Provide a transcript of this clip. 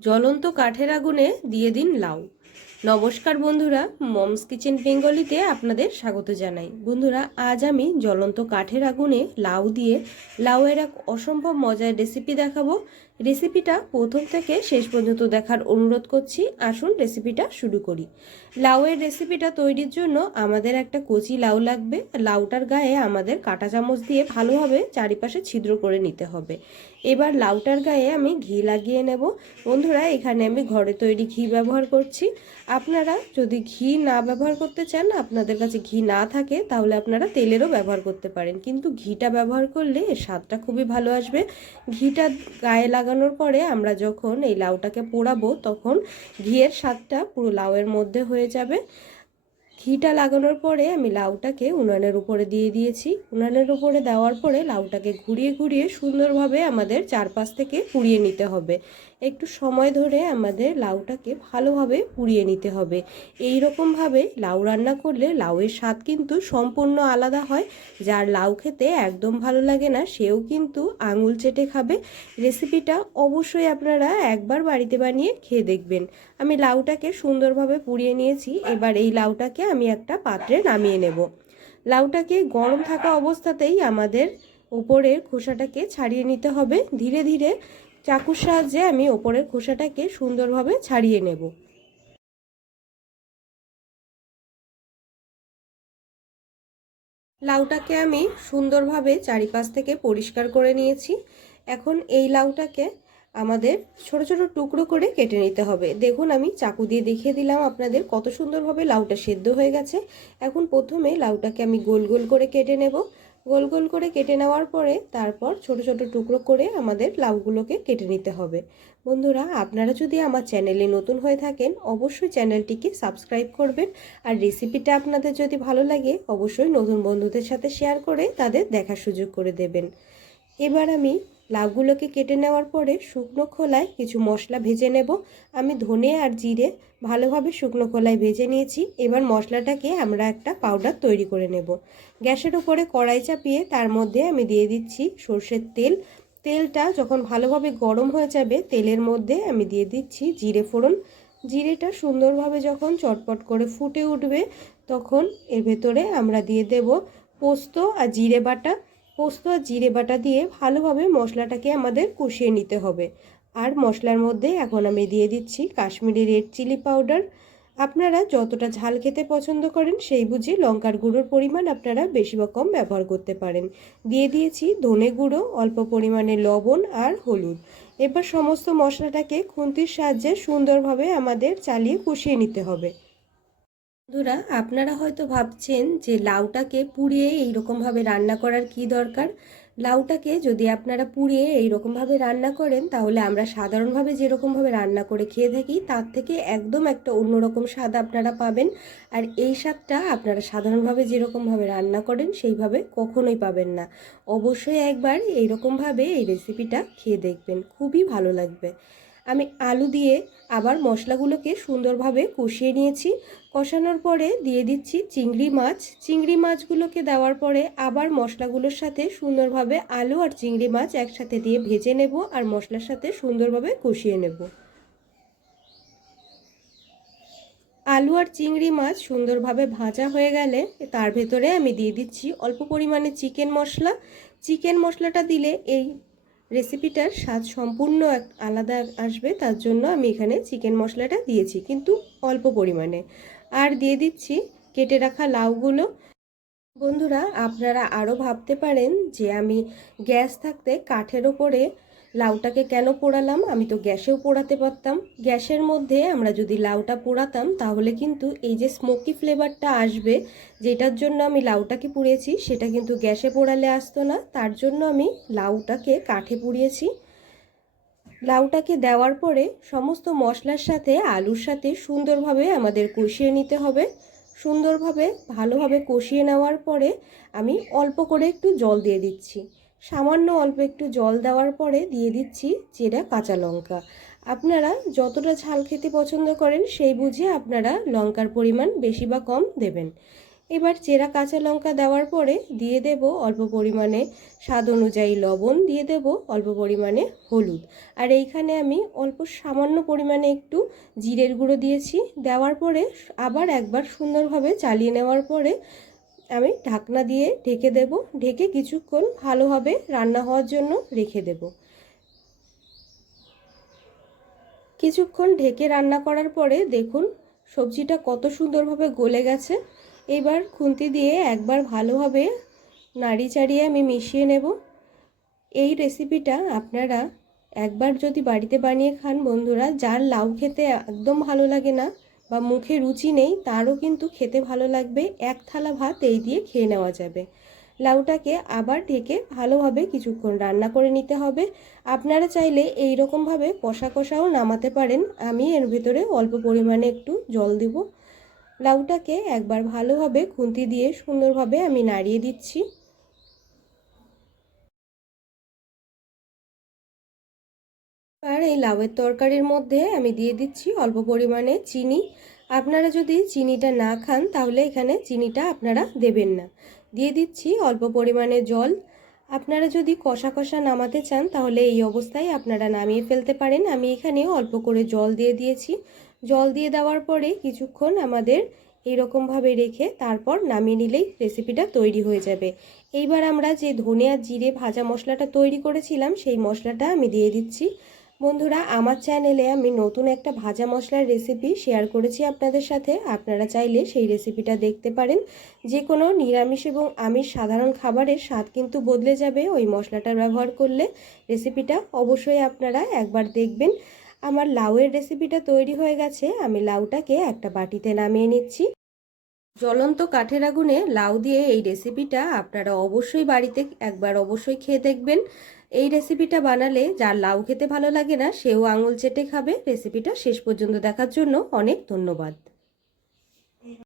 জ্বলন্ত কাঠের আগুনে দিয়ে দিন লাউ। নমস্কার বন্ধুরা, মমস কিচেন বেঙ্গলিতে আপনাদের স্বাগত জানাই। বন্ধুরা, আজ আমি জ্বলন্ত কাঠের আগুনে লাউ দিয়ে লাউয়ের এক অসম্ভব মজার রেসিপি দেখাবো। রেসিপিটা প্রথম থেকে শেষ পর্যন্ত দেখার অনুরোধ করছি, আসুন রেসিপিটা শুরু করি। লাউয়ের রেসিপিটা তৈরির জন্য আমাদের একটা কচি লাউ লাগবে। লাউটার গায়ে আমাদের কাঁটা চামচ দিয়ে ভালোভাবে চারিপাশে ছিদ্র করে নিতে হবে। এবার লাউটার গায়ে আমি ঘি লাগিয়ে নেব। বন্ধুরা, এখানে আমি ঘরে তৈরি ঘি ব্যবহার করছি। আপনারা যদি ঘি না ব্যবহার করতে চান, আপনাদের কাছে ঘি না থাকে, তাহলে আপনারা তেলেরও ব্যবহার করতে পারেন। কিন্তু ঘিটা ব্যবহার করলে এর স্বাদটা খুবই ভালো আসবে। ঘিটা গায়ে লাগানোর পরে আমরা যখন এই লাউটাকে পোড়াবো, তখন ঘিয়ের স্বাদটা পুরো লাউয়ের মধ্যে হয়ে যাবে। ঘিটা লাগানোর পরে আমি লাউটাকে উনানের উপরে দিয়ে দিয়েছি। উনানের উপরে দেওয়ার পরে লাউটাকে ঘুরিয়ে ঘুরিয়ে সুন্দরভাবে আমাদের চারপাশ থেকে পুড়িয়ে নিতে হবে। একটু সময় ধরে আমাদের লাউটাকে ভালোভাবে পুড়িয়ে নিতে হবে। এই রকমভাবে লাউ রান্না করলে লাউয়ের স্বাদ কিন্তু সম্পূর্ণ আলাদা হয়। যার লাউ খেতে একদম ভালো লাগে না, সেও কিন্তু আঙুল চেটে খাবে। রেসিপিটা অবশ্যই আপনারা একবার বাড়িতে বানিয়ে খেয়ে দেখবেন। আমি লাউটাকে সুন্দরভাবে পুড়িয়ে নিয়েছি, এবার এই লাউটাকে আমি একটা পাত্রে নামিয়ে নেব। লাউটাকে গরম থাকা অবস্থাতেই আমাদের উপরের খোসাটাকে ছাড়িয়ে নিতে হবে। ধীরে ধীরে চাকুর সাহায্যে আমি ওপরের খোসাটাকে সুন্দরভাবে ছাড়িয়ে নেব। লাউটাকে আমি সুন্দরভাবে চারিপাশ থেকে পরিষ্কার করে নিয়েছি। এখন এই লাউটাকে আমাদের ছোট ছোট টুকরো করে কেটে নিতে হবে। দেখুন, আমি চাকু দিয়ে দেখিয়ে দিলাম আপনাদের কত সুন্দরভাবে লাউটা সেদ্ধ হয়ে গেছে। এখন প্রথমে লাউটাকে আমি গোল গোল করে কেটে নেব। গোল গোল করে কেটে নেওয়ার পরে তারপর ছোট ছোট টুকরো করে আমাদের লাউগুলোকে কেটে নিতে হবে। বন্ধুরা, আপনারা যদি আমার চ্যানেলে নতুন হয়ে থাকেন, অবশ্যই চ্যানেলটিকে সাবস্ক্রাইব করবেন আর রেসিপিটা আপনাদের যদি ভালো লাগে, অবশ্যই নতুন বন্ধুদের সাথে শেয়ার করে তাদের দেখার সুযোগ করে দেবেন। এবার আমি লাউগুলোকে কেটে নেওয়ার পরে শুকনো খোলায় কিছু মশলা ভেজে নেব। আমি ধনে আর জিরে ভালোভাবে শুকনো খোলায় ভেজে নিয়েছি। এবার মশলাটাকে আমরা একটা পাউডার তৈরি করে নেব। গ্যাসের উপরে কড়াই চাপিয়ে তার মধ্যে আমি দিয়ে দিচ্ছি সর্ষের তেল। তেলটা যখন ভালোভাবে গরম হয়ে যাবে, তেলের মধ্যে আমি দিয়ে দিচ্ছি জিরে ফোড়ন। জিরেটা সুন্দরভাবে যখন চটপট করে ফুটে উঠবে, তখন এর ভেতরে আমরা দিয়ে দেব পোস্ত আর জিরে বাটা। পোস্ত আর জিরে বাটা দিয়ে ভালোভাবে মশলাটাকে আমাদের কষিয়ে নিতে হবে। আর মশলার মধ্যে এখন আমি দিয়ে দিচ্ছি কাশ্মীরি রেড চিলি পাউডার। আপনারা যতটা ঝাল খেতে পছন্দ করেন সেই বুঝে লঙ্কার গুঁড়োর পরিমাণ আপনারা বেশি বা কম ব্যবহার করতে পারেন। দিয়ে দিয়েছি ধনে গুঁড়ো, অল্প পরিমাণে লবণ আর হলুদ। এবার সমস্ত মশলাটাকে খুন্তির সাহায্যে সুন্দরভাবে আমাদের চালিয়ে কষিয়ে নিতে হবে। বন্ধুরা, আপনারা হয়তো ভাবছেন যে লাউটাকে পুড়িয়ে এইরকমভাবে রান্না করার কি দরকার? লাউটাকে যদি আপনারা পুড়িয়ে এইরকমভাবে রান্না করেন, তাহলে আমরা সাধারণভাবে যেরকমভাবে রান্না করে খেয়ে থাকি, তার থেকে একদম একটা অন্যরকম স্বাদ আপনারা পাবেন। আর এই স্বাদটা আপনারা সাধারণভাবে যেরকমভাবে রান্না করেন, সেইভাবে কখনোই পাবেন না। অবশ্যই একবার এইরকমভাবে এই রেসিপিটা খেয়ে দেখবেন। খুবই ভালো লাগবে। আমি আলু দিয়ে আবার মশলাগুলোকে সুন্দরভাবে কষিয়ে নিয়েছি। কষানোর পরে দিয়ে দিচ্ছি চিংড়ি মাছ। চিংড়ি মাছগুলোকে দেওয়ার পরে আবার মশলাগুলোর সাথে সুন্দরভাবে আলু আর চিংড়ি মাছ একসাথে দিয়ে ভেজে নেব আর মশলার সাথে সুন্দরভাবে কষিয়ে নেব। আলু আর চিংড়ি মাছ সুন্দরভাবে ভাজা হয়ে গেলে তার ভেতরে আমি দিয়ে দিচ্ছি অল্প পরিমাণে চিকেন মশলা। চিকেন মশলাটা দিলে এই রেসিপিটার স্বাদ সম্পূর্ণ আলাদা আসবে, তার জন্য আমি এখানে চিকেন মশলাটা দিয়েছি, কিন্তু অল্প পরিমাণে। আর দিয়ে দিচ্ছি কেটে রাখা লাউগুলো। বন্ধুরা, আপনারা আরও ভাবতে পারেন যে আমি গ্যাস থাকতে কাঠের ওপরে লাউটাকে কেন পোড়ালাম? আমি তো গ্যাসেও পোড়াতে পারতাম। গ্যাসের মধ্যে আমরা যদি লাউটা পোড়াতাম, তাহলে কিন্তু এই যে স্মোকি ফ্লেভারটা আসবে, যেটার জন্য আমি লাউটাকে পুড়িয়েছি, সেটা কিন্তু গ্যাসে পোড়ালে আসতো না। তার জন্য আমি লাউটাকে কাঠে পুড়িয়েছি। লাউটাকে দেওয়ার পরে সমস্ত মশলার সাথে আলুর সাথে সুন্দরভাবে আমাদের কষিয়ে নিতে হবে। সুন্দরভাবে, ভালোভাবে কষিয়ে নেওয়ার পরে আমি অল্প করে একটু জল দিয়ে দিচ্ছি। সামান্য অল্প একটু জল দেওয়ার পরে দিয়ে দিচ্ছি চেরা কাঁচা লঙ্কা। আপনারা যতটা ঝাল খেতে পছন্দ করেন সেই বুঝে আপনারা লঙ্কার পরিমাণ বেশি বা কম দেবেন। এবার চেরা কাঁচা লঙ্কা দেওয়ার পরে দিয়ে দেব অল্প পরিমাণে স্বাদ অনুযায়ী লবণ, দিয়ে দেব অল্প পরিমাণে হলুদ। আর এইখানে আমি অল্প সামান্য পরিমাণে একটু জিরের গুঁড়ো দিয়েছি। দেওয়ার পরে আবার একবার সুন্দরভাবে চালিয়ে নেওয়ার পরে আমি ঢাকনা দিয়ে ঢেকে দেব। ঢেকে কিছুক্ষণ ভালোভাবে রান্না হওয়ার জন্য রেখে দেব। কিছুক্ষণ ঢেকে রান্না করার পরে দেখুন, সবজিটা কত সুন্দরভাবে গলে গেছে। এবার খুন্তি দিয়ে একবার ভালোভাবে নাড়ি চাড়িয়ে আমি মিশিয়ে নেব। এই রেসিপিটা আপনারা একবার যদি বাড়িতে বানিয়ে খান, বন্ধুরা, যার লাউ খেতে একদম ভালো লাগে না বা মুখে রুচি নেই, তারও কিন্তু খেতে ভালো লাগবে। এক থালা ভাত এই দিয়ে খেয়ে নেওয়া যাবে। লাউটাকে আবার ঢেকে ভালোভাবে কিছুক্ষণ রান্না করে নিতে হবে। আপনারা চাইলে এই রকমভাবে কষা কষাও নামাতে পারেন। আমি এর ভিতরে অল্প পরিমাণে একটু জল দিব। লাউটাকে একবার ভালোভাবে খুন্তি দিয়ে সুন্দরভাবে আমি নাড়িয়ে দিচ্ছি। আর এই লাউয়ের তরকারির মধ্যে আমি দিয়ে দিচ্ছি অল্প পরিমাণে চিনি। আপনারা যদি চিনিটা না খান, তাহলে এখানে চিনিটা আপনারা দেবেন না। দিয়ে দিচ্ছি অল্প পরিমাণে জল। আপনারা যদি কষা কষা নামাতে চান, তাহলে এই অবস্থায় আপনারা নামিয়ে ফেলতে পারেন। আমি এখানে অল্প করে জল দিয়ে দিয়েছি। জল দিয়ে দেওয়ার পরে কিছুক্ষণ আমাদের এইরকমভাবে রেখে তারপর নামিয়ে নিলেই রেসিপিটা তৈরি হয়ে যাবে। এইবার আমরা যে ধনে আর জিরে ভাজা মশলাটা তৈরি করেছিলাম, সেই মশলাটা আমি দিয়ে দিচ্ছি। বন্ধুরা, আমার চ্যানেলে আমি নতুন একটা ভাজা মশলার রেসিপি শেয়ার করেছি আপনাদের সাথে। আপনারা চাইলে সেই রেসিপিটা দেখতে পারেন। যে কোনো নিরামিষ এবং আমিষ সাধারণ খাবারের স্বাদ কিন্তু বদলে যাবে ওই মশলাটার ব্যবহার করলে। রেসিপিটা অবশ্যই আপনারা একবার দেখবেন। আমার লাউয়ের রেসিপিটা তৈরি হয়ে গেছে। আমি লাউটাকে একটা বাটিতে নামিয়ে নিচ্ছি। জ্বলন্ত কাঠের আগুনে লাউ দিয়ে এই রেসিপিটা আপনারা অবশ্যই বাড়িতে একবার অবশ্যই খেয়ে দেখবেন। এই রেসিপিটা বানালে যার লাউ খেতে ভালো লাগে না, সেও আঙুল চেটে খাবে। রেসিপিটা শেষ পর্যন্ত দেখার জন্য অনেক ধন্যবাদ।